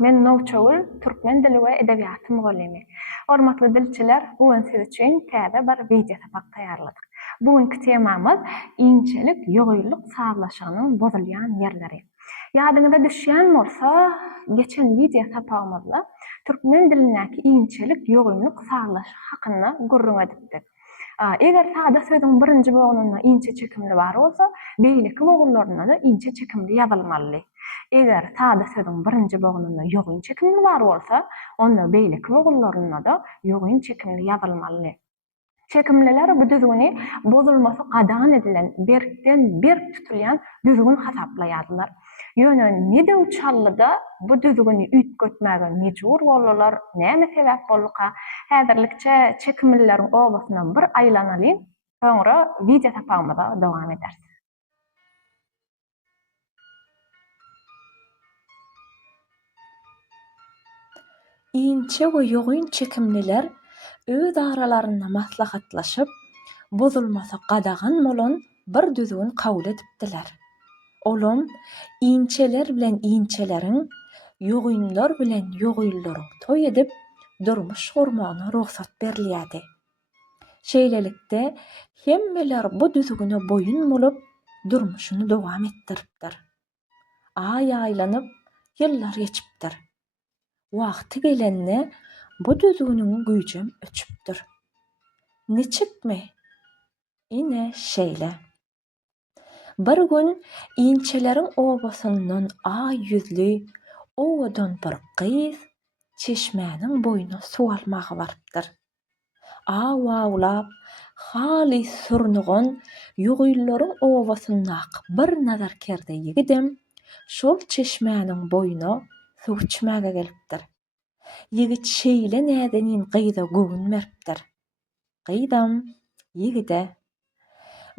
men Novçagul türkmen dili we edebiýaty mugallymy. Hormatly dilçiler, bugun siz üçin täze bir video tapak taýýarladyk. Bugunky temamyz iňçelik, ýogylyk saglaşygynyň bozulýan ýerleri. Ýadyňyza düşýän bolsa, geçen video tapagymyzda türkmen dilindäki iňçelik, ýogylyk saglaşyk hakynda gurrun edipdik. Eger sada sözüň birinji bogynynda inçe çekimli bar bolsa, beýleki bogullarynda da inçe çekimli ýazylmaly. Eger sada sözüň birinji bogynynda ýogyn çekimli bar bolsa, onda beýleki bogullarynda da ýogyn çekimli ýazylmaly. Çekimliler bu düzgüni bozulmasy gadan edilen, berkden berk tutulýan düzgün hasaplaýarlar. Ýöne nede uçallyda bu düzgüni ütgetmäge mejbur bolurlar, näme sebäp bolýarka? Häzirlikçe çekimlileriň obasyndan bir aýlanaly, soňra video tapagymyza dowam ederiz. Iňçe we ýogyn çekimliler öz aralarynda maslahatlaşyp, bozulmasy gadagan bolan bir düzgün kabul edipdiler. Olum iňçeler bilen iňçeleriň, ýogynlar bilen ýogyllaryň toý edip durmuş gurmagyna ruhsat berilýärdi. Şeýlelikde hemmeler bu düzgüne boyun bolup durmuşyny dowam etdiripdir. Ay aýlanyp ýyllar geçipdir. Wagty gelende bu düzgünüň güýjem öçüpdir. Neçipmi? Ine şeýle. Bir gün iňçeleriň obasyndan ay ýüzli, owadan bir gyz çeşmäniň boýuna su almagy barypdyr. Awlap, haly sürnügen ýogyllaryň obasyndan bir nazar kerde ýigidem, şol çeşmäniň boýuna su içmäge gelipdir. Ýigit şeýle nädenin gyza göwünmeripdir. Gyzam, ýigide.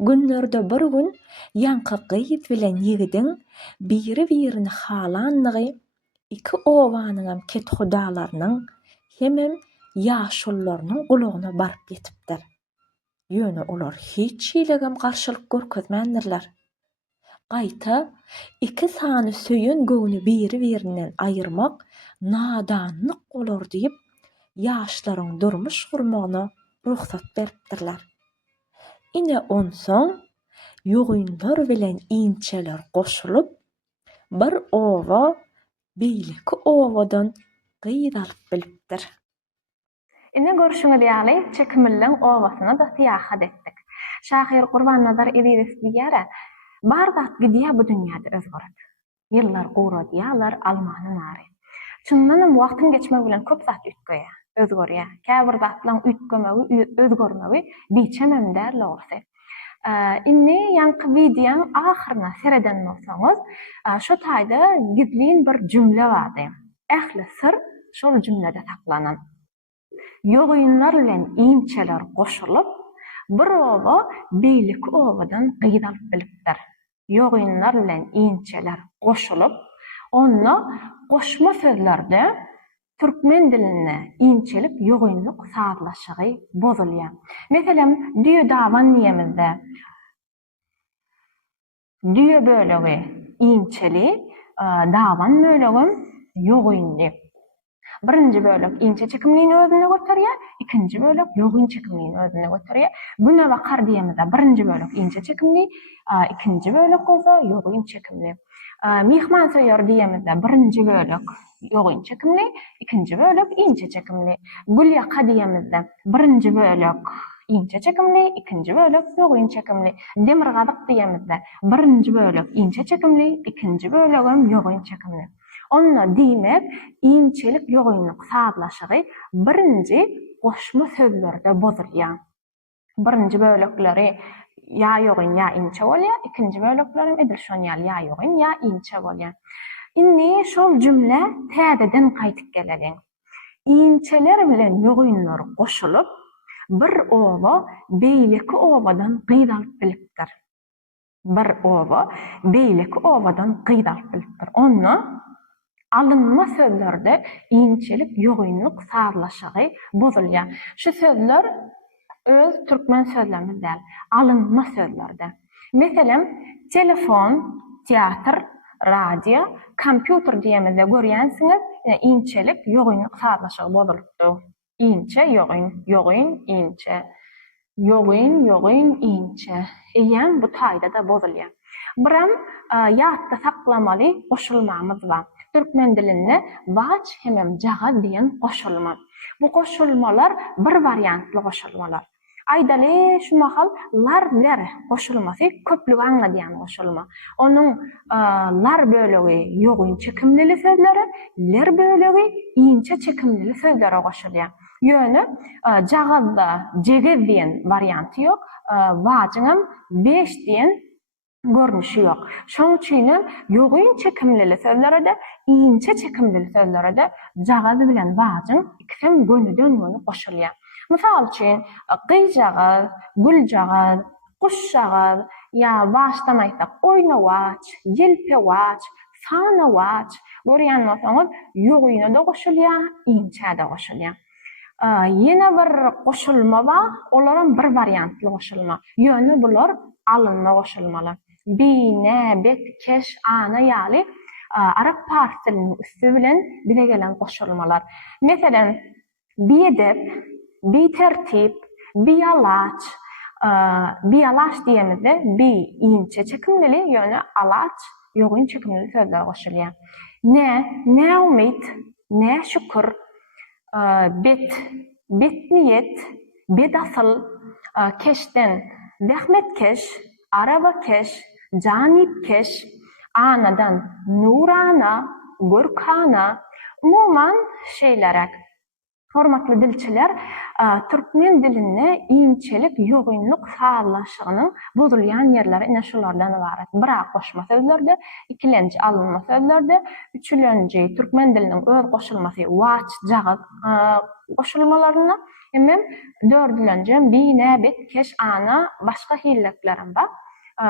Günlerde bir gün ýanky gyz bilen ýigidiň biri-birini halandygy iki owanyň ketxudalarynyň hemem ýaşullarynyň gulagyna baryp ýetipdir. Ýöne olar hiç şeýlegem garşylyk görkezmändirler. Gaýta iki sany söýen göwüni biri-birinden aýyrmak nadanlyk bolar diýip ýaşlaryň durmuş gurmagyna ruhsat beripdirler. Ine onsoň ýogynlar bilen iňçeler goşulyp bir owa beýleki owadan gyz alyp bilipdir. Ine görüşüňe diýäli çekimliň owasyna da syýahat etdik. Şahyr Gurbannazar Edibis diýär, bar zat gidýär bu dünýäde özgürip. Ýyllar gura diýerler almany nary. Çyndanam wagtyň geçmegi bilen köp zat ütgeýär, özgürýär. Käbir zatlaryň ütgemegi, özgürmegi biçemem därli bolsa. Inni ýanky videoň ahyryna sereden bolsaňyz, şo taýda gizlin bir jümle bardy. Ähli sir şol jümlede saklanan. Ýogynlar bilen iňçeler goşulyp, bir owa beýleki owadan gyz alyp bilipdir. Ýogynlar bilen iňçeler goşulyp, onda goşma sözlerde türkmen dilinde iňçelik, ýogynlyk saglaşygy bozulýar. Meselem, diýe dawan diýemizde diýe bölegi iňçeli, dawan bölegi ýogynly. Birinji bölek iňçe çekimliğini özüne götürýär, ikinji bölek ýogyn çekimliğini özüne götürýär. Buna bakar diýemizde birinji bölek iňçe çekimli, ikinji bölek bolsa ýogyn çekimli. Mihman söýür diýemizde birinji bölek ýogyn çekimli, ikinji bölek iňçe çekimli. Gül ýaka diýemizde birinji bölek iňçe çekimli, ikinji bölek ýogyn çekimli. Demir gazyk diýemizde birinji bölek iňçe çekimli, ikinji bölek ýogyn çekimli. Onda diýmek, iňçelik, ýogynlyk saglaşygy birinji goşma sözlerde bozulýar. Birinji bölekleri ýa ýogyn ýa iňçe bolýar, ikinji bölekleri edilşon ýa ýogyn ýa iňçe bolýar. Inni şol jümle täzeden gaýtyp geleli. Iňçeler bilen ýogynlar goşulyp, bir owa beýleki owadan gyz alyp bilipdir. Bir owa beýleki owadan gyz alyp bilipdir. Onda alınma sözlerde iňçelik, ýogynlyk saglaşygy bozulýar. Şu sözler öz türkmen sözlerimizde alınma sözlerde. Meselem, telefon, teatr, radio, kompýuter diýemizde görýänsiňiz, inçelik ýogynlyk saatlaşygy bozulypdy. Inçe, ýogyn, inçe. Ýogyn, inçe. Eýen bu taýda da bozulýar. Biram ýatda saklamaly goşulmamyz bar. Türkmen dilinde vaç hemem jagaz diýen goşulma. Bu goşulmalar bir variantly goşulmalar. Aýdaly şu mahal lar goşulmasy köplük aňladýan goşulma. Onuň lar bölegi ýogyn çekimlili sözleri, ler bölegi inçe çekimlili sözlere goşulýar. Ýöne jagazda jegez diýen varianty ýok, wajyňam 5 diýen görnüşi ýok. Şoň üçin ýogyn çekimlili sözlerde, inçe çekimlili sözlerde jagaz bilen wajyň ikisem gönüden göni goşulýar. Mysal üçin gyjagaz, güljagaz, guşjagaz ýa başdan aýtsak oýnawaç, ýelpewaç, sanawaç görýän bolsaňyz ýogyna da goşulýar, inçe de goşulýar. Ýene bir goşulma bar, olaram bir variantly goşulma. Ýöne bular alynma goşulmalar. Bine, bet, keş, ana ýaly Arap pars diliniň üstü bilen bize gelen goşulmalar. Meselen biedep, bitertip, biyalaç, biyalaç diýemizde bi inçe çekimlili, ýöne alaç ýogyn çekimlili sözler goşulýar. Ne umit, ne şükür, bet niyet, bet asıl, keşten behmet keş, araba keş, canip keş, anadan nurana, gürkana, umuman şeylerek. Hormatly dilçiler, türkmen diline inçelik ýogynlyk sağlaşygynyň bozulýan ýerleri ine şulardan ibaret. Birak goşma sözlerde, ikilenji alynma sözlerde, üçülenji türkmen diliniň öz goşulmasy waç, jagaz goşulmalaryna, hemem dördülenji bine, bet, keş, ana başga hilleklerim bar.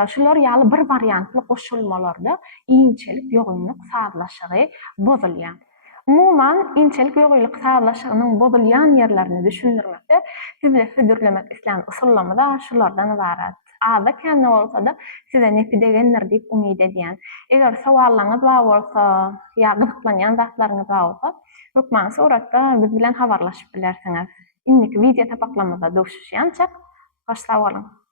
Şular ýaly bir variantly goşulmalarda inçelik ýogynlyk sağlaşygy bozulýar. Umuman inçelik ýogynlyk sağlaşygynyň bozulýan ýerlerini düşündirmekde sizle südürlemek isleýän usullamy da şulardan ibaret. Ada kände bolsa-da size nepidegenler diýip umyt edýän. Eger sowallaryňyz bar bolsa, ýa gyzyklanýan zatlaryňyz bar bolsa, hökman suratda biz bilen habarlaşyp bilersiňiz. Inniki video tapaklamada döwüşýänçek, hoş sag bolun.